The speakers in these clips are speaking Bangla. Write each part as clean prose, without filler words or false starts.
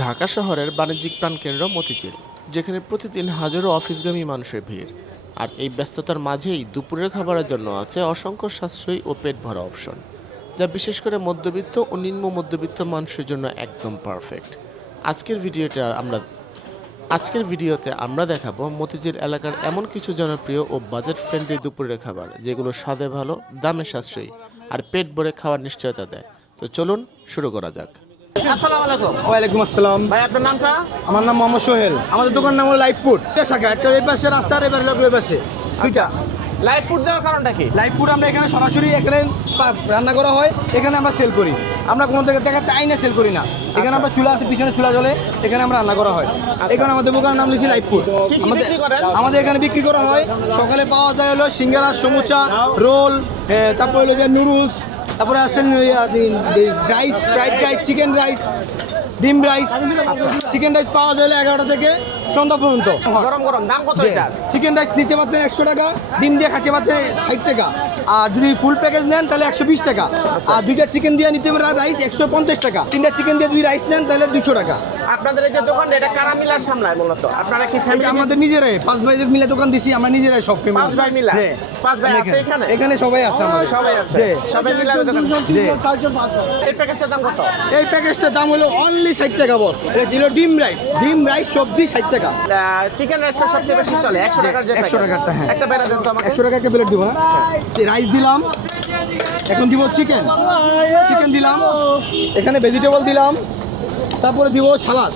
ঢাকা শহরের বাণিজ্যিক প্রাণকেন্দ্র মতিঝিল, যেখানে প্রতিদিন হাজারো অফিসগামী মানুষের ভিড়। আর এই ব্যস্ততার মাঝেই দুপুরের খাবারের জন্য আছে অসংখ্য সাশ্রয়ী ও পেট ভরা অপশন, যা বিশেষ করে মধ্যবিত্ত ও নিম্ন মধ্যবিত্ত মানুষের জন্য একদম পারফেক্ট। আজকের ভিডিওতে আমরা দেখাবো মতিঝিল এলাকার এমন কিছু জনপ্রিয় ও বাজেট ফ্রেন্ডলি দুপুরের খাবার, যেগুলো স্বাদে ভালো, দামে সাশ্রয়ী আর পেট ভরে খাওয়ার নিশ্চয়তা দেয়। তো চলুন শুরু করা যাক। আসসালামু আলাইকুম। ওয়ালাইকুম আসসালাম। ভাই, আপনার নামটা? আমার নাম মোহাম্মদ সোহেল। আমাদের দোকানের নাম হলো লাইফ ফুড। শাখা একটা এই পাশে রাস্তার এবার এই পাশে দুইটা। লাইভ ফুড দেওয়ার কারণটা কি? লাইফ ফুড আমরা এখানে সরাসরি এখানে রান্না করা হয়, এখানে আমরা সেল করি। আমরা কোনো জায়গা চাই না সেল করি না। এখানে আমরা চুলা আছে, পিছনে চুলা জ্বলে, এখানে আমরা রান্না করা হয়। এখানে আমাদের দোকানের নাম দিয়েছি লাইফ ফুড। কি কি বিক্রি করেন? আমাদের এখানে বিক্রি করা হয়, সকালে পাওয়া যায় হলো সিঙ্গারা, সমুচা, রোল, তারপর হলো যে নুডলস, তারপরে আছে rice, fried rice, chicken rice, ডিম রাইস। চিকেন রাইস পাওয়া যায় 11টা থেকে সন্ধ্যা পর্যন্ত। গরম গরম। দাম কত এটা? চিকেন রাইস নিতে পারতেন 100 টাকা, ডিম দিয়ে খাইতে পারতেন 60 টাকা। আর যদি ফুল প্যাকেজ নেন তাহলে 120 টাকা। আর দুইটা চিকেন দিয়ে নিতে পারেন রাইস 150 টাকা। তিনটা চিকেন দিয়ে দুই রাইস নেন তাহলে 200 টাকা। আপনাদের এই যে দোকান, এটা কারা মিলার সামলায় মূলত? আপনারা কি ফ্যামিলি? আমাদের নিজেরাই 5 ভাই মিলে দোকান দিছি, আমরা নিজেরাই সব ফ্যামিলি। 5 ভাই মিলা? 5 ভাই আছে এখানে? এখানে সবাই আছে আমাদের। সবাই আছে? সবাই মিলে দোকান। এই প্যাকেজের দাম কত? এই প্যাকেজটার দাম হলো অনলি 60 টাকা বস। এটা ছিল ডিম রাইস সবজি 60 টাকা। চিকেন রাইসটা সবচেয়ে বেশি চলে 100 টাকার যে 100 টাকারটা, হ্যাঁ। একটা বেড়া দেন তো আমাকে। 100 টাকা একটা প্লেট দিব। হ্যাঁ, রাইস দিলাম, এখন দিব চিকেন দিলাম, এখানে ভেজিটেবল দিলাম, তারপরে দিব সালাদ।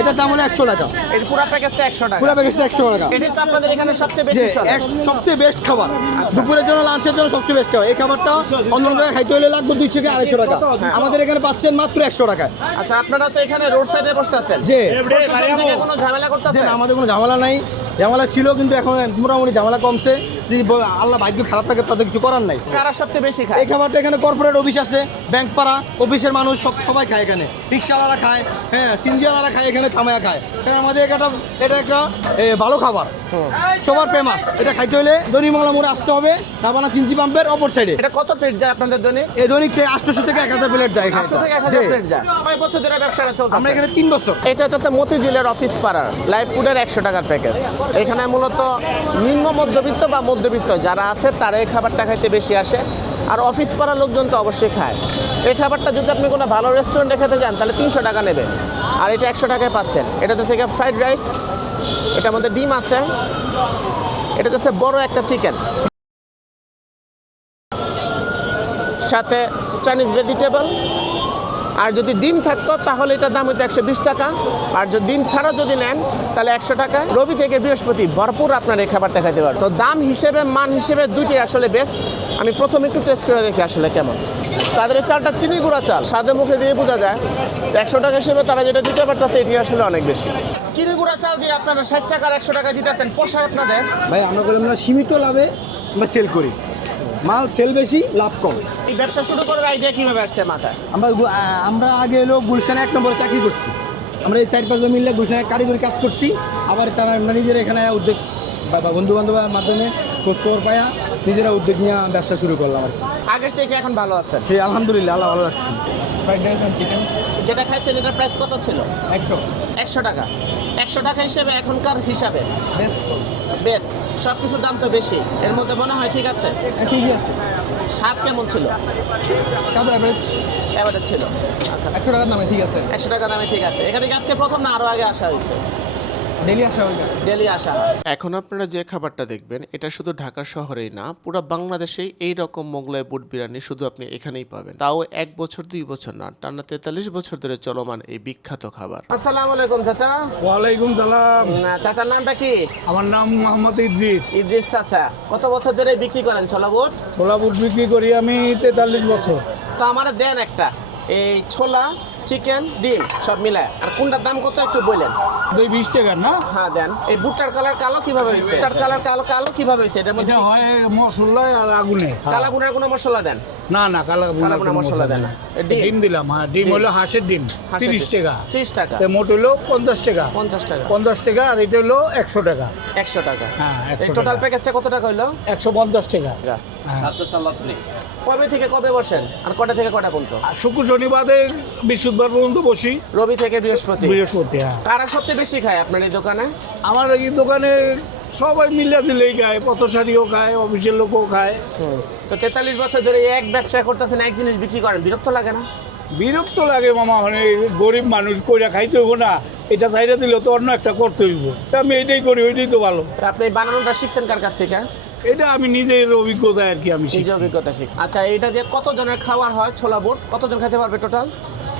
এটার দাম হলো 100 টাকা। এই পুরো প্যাকেজটা 100 টাকা? পুরো প্যাকেজটা 100 টাকা। এটাই তো আপনাদের এখানে সবচেয়ে বেশি চলে, সবচেয়ে বেস্ট খাবার। দুপুরের জন্য, লাঞ্চের জন্য সবচেয়ে বেস্ট খাবার। এই খাবারটা অন্য জায়গায় খাইতে হলে লাগবে 200 থেকে 250 টাকা। আমাদের এখানে পাচ্ছেন মাত্র 100 টাকায়। আচ্ছা, আপনারা তো এখানে রোড সাইডে বসতে আছেন, যে প্রশাসন থেকে কোনো ঝামেলা করতেছেন? আমাদের কোনো ঝামেলা নাই। ঝামেলা ছিল কিন্তু এখন মোটামুটি ঝামেলা কমছে। যদি আল্লাহ ভাগ্য খারাপ থাকে তাদের কিছু করার নাই। কারা সবচেয়ে বেশি খায় এই খাবারটা? এখানে কর্পোরেট অফিস আছে, ব্যাংক পাড়া অফিসের মানুষ সবাই খায় এখানে। রিক্সাওয়ালারা খায়, হ্যাঁ, সিনজিওয়ালারা খায়, এখানে থামায়া খায়। কারণ আমাদের এটা একটা ভালো খাবার, সবার ফেমাস। এটা খাইতে হলে দনিমংলা মোড়ে আসতে হবে, তারপর চিনচি পাম্পের অপর সাইডে। এটা কত প্লেট যায় আপনাদের দৈনিক? এই দৈনিক 800 থেকে 1000 প্লেট যায়। 800 থেকে 1000 প্লেট যায়। কয় বছর ধরে ব্যবসাটা চলছে? আমরা এখানে 3 বছর। এটা হচ্ছে মতিঝিলের অফিস পাড়ার লাইফ ফুডের 100 টাকার প্যাকেজ। এখানে মূলত নিম্ন মধ্যবিত্ত বা মধ্যবিত্ত যারা আছে তারা এই খাবারটা খাইতে বেশি আসে, আর অফিস পাড়ার লোকজন তো অবশ্যই খায়। এই খাবারটা যদি আপনি কোনো ভালো রেস্টুরেন্টে খেতে যান তাহলে 300 টাকা নেবে, আর এটা 100 টাকায় পাচ্ছেন। এটাতে থেকে ফ্রাইড রাইস, এটার মধ্যে ডিম আছে, এটাতে হচ্ছে বড় একটা চিকেন, সাথে চাইনিজ ভেজিটেবল। আর যদি ডিম থাকতো তাহলে এটার দাম হতো 120 টাকা। আর যদি ডিম ছাড়া যদি নেন তাহলে 100 টাকা। রবি থেকে বৃহস্পতি ভরপুর আপনার এই খাবারটা খেতে পারেন। তো দাম হিসেবে, মান হিসেবে দুইটাই আসলে বেস্ট। আমি প্রথমে একটু টেস্ট করে দেখি আসলে কেমন। তাদের চালটা চিনি গুঁড়া চাল, স্বাদে মুখে দিয়ে বোঝা যায়। 100 টাকা হিসেবে তারা যেটা দিতে পারতেছে এটি আসলে অনেক বেশি। চিনি গুঁড়া চাল দিয়ে আপনারা 60 টাকার 100 টাকা দিতেছেন, পোষায় আপনাদের? ভাই, আমরা বলি আমরা সীমিত লাভে আমরা সেল করি। মাল সেল বেশি, লাভ কম। এই ব্যবসা শুরু করার আইডিয়া কিভাবে আসছে মাথায়? আমরা আগে হলো গুলশানে 1 নম্বরে চাকরি করছি। আমরা এই 4-5 জন মিলে গুলশানে কারিগরি কাজ করছি। আবার তারা আমরা নিজেরা এখানে উদ্যোগ বা বন্ধু বান্ধবের মাধ্যমে খোঁজখবর পাইয়া নিজেরা উদ্যোগ নিয়ে ব্যবসা শুরু করলাম আর কি। আগের চেয়ে কি এখন ভালো আছেন? হ্যাঁ, আলহামদুলিল্লাহ, আল্লাহ ভালো রাখছি। ফ্রাইড রাইস আর চিকেন যেটা খাইছেন এটার প্রাইস কত ছিল? 100 টাকা। 100 টাকা হিসেবে এখনকার হিসাবে বেস্ট। সব কিছুর দাম তো বেশি, এর মধ্যে মনে হয় ঠিক আছে? ঠিকই আছে। স্বাদ কেমন ছিল? স্বাদ এভারেজ ছিল। আচ্ছা, 100 টাকার দামে ঠিক আছে। 100 টাকা দামে ঠিক আছে। এখানে কি আজকে প্রথম না আরও আগে আসা হয়েছে? ডেলি আসা হয়। ডেলি আসা। এখন আপনারা যে খাবারটা দেখবেন এটা শুধু ঢাকা শহরেই না, পুরো বাংলাদেশেই এই রকম মোগলাই বুট বিরিয়ানি শুধু আপনি এখানেই পাবেন। তাও 1 বছর 2 বছর না, টানা 43 বছর ধরে চলমান এই বিখ্যাত খাবার। আসসালামু আলাইকুম চাচা। ওয়ালাইকুম সালাম। চাচার নামটা কি? আমার নাম মোহাম্মদ ইদ্রিস। ইদ্রিস চাচা, কত বছর ধরে বিক্রি করেন ছোলা বুট? ছোলা বুট বিক্রি করি আমি 43 বছর। তো আমার দেন একটা এই ছোলা, চিকেন, ডিম সব মিলায়। আর কোনটার দাম কত একটু বললেন? 20 টাকা না? হ্যাঁ দেন। এই বুটটার কালার কালো কিভাবে হয়েছে? বুটটার কালার কালো কিভাবে হয়েছে? এটার মধ্যে এটা হয় মশলায় আর আগুনে। কালা বুনার কোনো মশলা দেন? না না, কালা বুনা মশলা দেন না। ডিম দিলাম। হ্যাঁ, ডিম হলো হাঁসের ডিম, 30 টাকা। 30 টাকা। মোট হলো 50 টাকা। 50 টাকা। 50 টাকা। আর এটা হলো 100 টাকা। 100 টাকা। হ্যাঁ, এই 100 টোটাল টাকা। প্যাকেজটা কত টাকা হইলো? 150 টাকা। কবে থেকে কবে বসেন আর কটা থেকে কটা পর্যন্ত? আর শুক্র শনিবারে বৃহস্পতিবার পর্যন্ত বসি। রবি থেকে বৃহস্পতি। বৃহস্পতি, হ্যাঁ। কারা সবচেয়ে বেশি খায় আপনার এই দোকানে? আমার এই দোকানে সবাই মিলিয়ে দিলেই খায়, পথচারীও খায়, অফিসের লোকও খায়। তো 43 বছর ধরে এই এক ব্যবসা করতেছেন, এক জিনিস বিক্রি করেন, বিরক্ত লাগে না? বিরক্ত লাগে মামা, মানে গরিব মানুষ কইরা খাইতে হইব না, এটা চাইরা দিলে তো অন্য একটা করতে হইব, তা আমি এইটাই করি, ওইটাই তো ভালো। তো আপনি এই বানানোটা শিখছেন কার কাছ থেকে? এটা আমি নিজের অভিজ্ঞতায় আর কি আমি নিজের শিখছি। অভিজ্ঞতা শিখছেন। আচ্ছা, এটা দিয়ে কতজনের খাওয়ার হয় ছোলা বুট? কতজন খেতে পারবে টোটাল?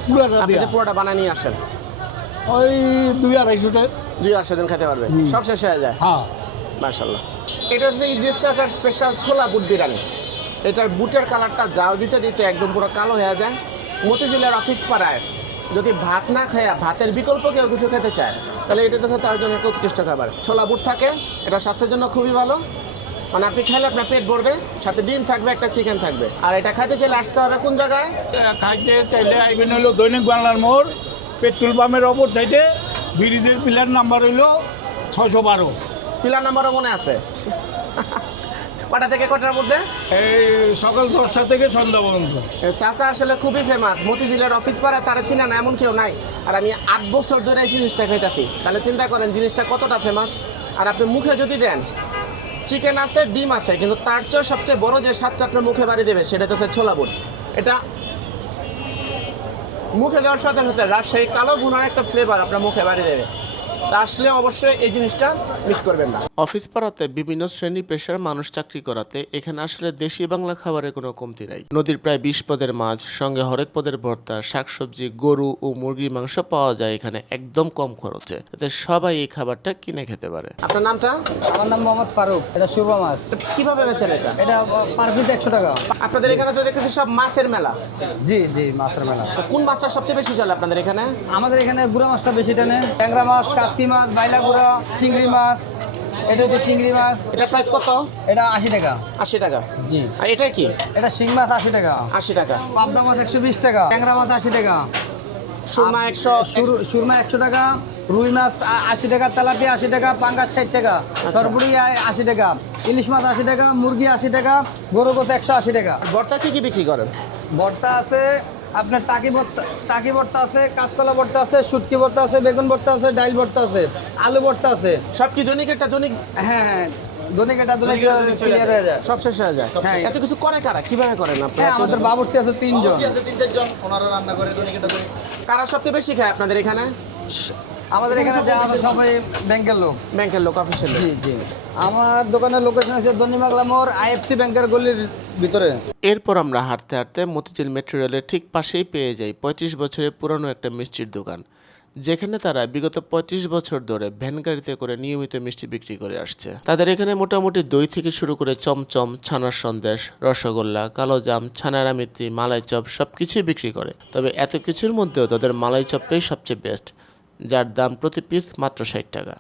পুরাটা আপনি দেয়া। যে পুরোটা বানিয়ে নিয়ে আসেন, ওই 200-250 200 জন খেতে পারবে, সব শেষ হয়ে যায়। হ্যাঁ। মাশাআল্লাহ। এটা হচ্ছে ইদ্রিস চাচার স্পেশাল ছোলা বুট বিরিয়ানি। এটার বুটের কালারটা জাল দিতে দিতে একদম পুরো কালো হয়ে যায়। মতিঝিলের অফিস পাড়ায় যদি ভাত না খায়া ভাতের বিকল্প কেউ কিছু খেতে চায়, তাহলে এটা তো তার জন্য একটা উৎকৃষ্ট খাবার। ছোলা বুট থাকে, এটা স্বাস্থ্যের জন্য খুবই ভালো। মানে আপনি খাইলে আপনার পেট ভরবে, সাথে ডিম থাকবে, একটা চিকেন থাকবে। আর এটা খাইতে চাইলে আসতে হবে কোন জায়গায়? খাইতে চাইলে আইবেন হলো দৈনিক বাংলার মোড়, পেট্রোল পাম্পের অপর সাইডে, ব্রিজের পিলার নাম্বার হইলো 612। পিলার নাম্বারও মনে আছে? কটা থেকে কটার মধ্যে? এই সকাল 10টা থেকে সন্ধ্যা পর্যন্ত। চাচা আসলে খুবই ফেমাস মতিঝিলের অফিস পাড়ায়, তারা চিনা না এমন কেউ নাই। আর আমি 8 বছর ধরে এই জিনিসটা খাইতেছি, তাহলে চিন্তা করেন জিনিসটা কতটা ফেমাস। আর আপনি মুখে যদি দেন, চিকেন আছে, ডিম আছে, কিন্তু তার চেয়ে সবচেয়ে বড় যে স্বাদটা আপনার মুখে বাড়ি দেবে সেটা হচ্ছে ছোলা বুট। এটা মুখে দেওয়ার সাথে সাথে রাজশাহী কালো ভুনার একটা ফ্লেভার আপনার মুখে বাড়ি দেবে। তা আসলে অবশ্যই এই জিনিসটা মিস করবেন না। অফিস পাড়াতে বিভিন্ন শ্রেণী পেশার মানুষ চাকরি করাতে এখানে আসলে দেশি বাংলা খাবারের কোনো কমতি নাই। নদীর প্রায় 20 পদের মাছ, সঙ্গে হরেক পদের ভর্তা, শাকসবজি, গরু ও মুরগির মাংস পাওয়া যায় এখানে একদম কম খরচে, যাতে সবাই এই খাবারটা কিনে খেতে পারে। আপনার নামটা? আমার নাম মোহাম্মদ ফারুক। এটা সুরমা মাছ। কিভাবে বেচেন এটা? এটা পার পিস 100 টাকা। আপনাদের এখানে তো দেখতেছি সব মাছের মেলা। জি জি, মাছের মেলা। তো কোন মাছটা সবচেয়ে বেশি চলে আপনাদের এখানে? আমাদের এখানে গুড়া মাছটা বেশি টানে। ট্যাংরা মাছ, কাসকি মাছ, বাইলা গুড়া, চিংড়ি মাছ। এটা হচ্ছে চিংড়ি মাছ। এটা প্রাইস কত? এটা 80 টাকা। 80 টাকা। জি। আর এটা কি? এটা শিং মাছ 80 টাকা। 80 টাকা। পাবদা মাছ 120 টাকা। ট্যাংরা মাছ 80 টাকা। সুরমা 100। সুরমা 100 টাকা। রুই মাছ 80 টাকা। তেলাপিয়া 80 টাকা। পাঙ্গাস 60 টাকা। সরপুরি 80 টাকা। ইলিশ মাছ 80 টাকা। মুরগি 80 টাকা। গরু গোছ 180 টাকা। ভর্তা কি কি বিক্রি করেন? ভর্তা আছে আপনার টাকি ভর্তা আছে, কাঁচকলা ভর্তা আছে, শুটকি ভর্তা আছে, বেগুন ভর্তা আছে, ডাইল ভর্তা আছে, আলু ভর্তা আছে। সব কি দৈনিক একটা দৈনিক? হ্যাঁ হ্যাঁ, দৈনিক ক্লিয়ার হয়ে যায়। সব শেষ হয়ে যায়। হ্যাঁ। এত কিছু করে কারা? কিভাবে করেন হ্যাঁ, আপনারা? আমাদের বাবুর্চি আছে 3 জন। কারা সবচেয়ে বেশি খায় আপনাদের এখানে? আমাদের এখানে যা আছে সবাই ব্যাংকের লোক। ব্যাংকের লোক, অফিসের লোক। জি জি। আমার দোকানের লোকেশন আছে দনিমাগলা মোড়, আইএফসি ব্যাংকের গলির ভিতরে। এরপর আমরা হাঁটতে হাঁটতে মতিঝিল মেট্রো রেলের ঠিক পাশেই পেয়ে যাই 35 বছরের পুরনো একটা মিষ্টির দোকান, যেখানে তারা বিগত 35 বছর ধরে ভ্যান গাড়িতে করে নিয়মিত মিষ্টি বিক্রি করে আসছে। তাদের এখানে মোটামুটি দই থেকে শুরু করে চমচম, ছানার সন্দেশ, রসগোল্লা, কালোজাম, ছানারা মিত্রি, মালাই চপ সবকিছুই বিক্রি করে। তবে এত কিছুর মধ্যেও তাদের মালাই চপটাই সবচেয়ে বেস্ট, যার দাম প্রতি পিস মাত্র 60 টাকা।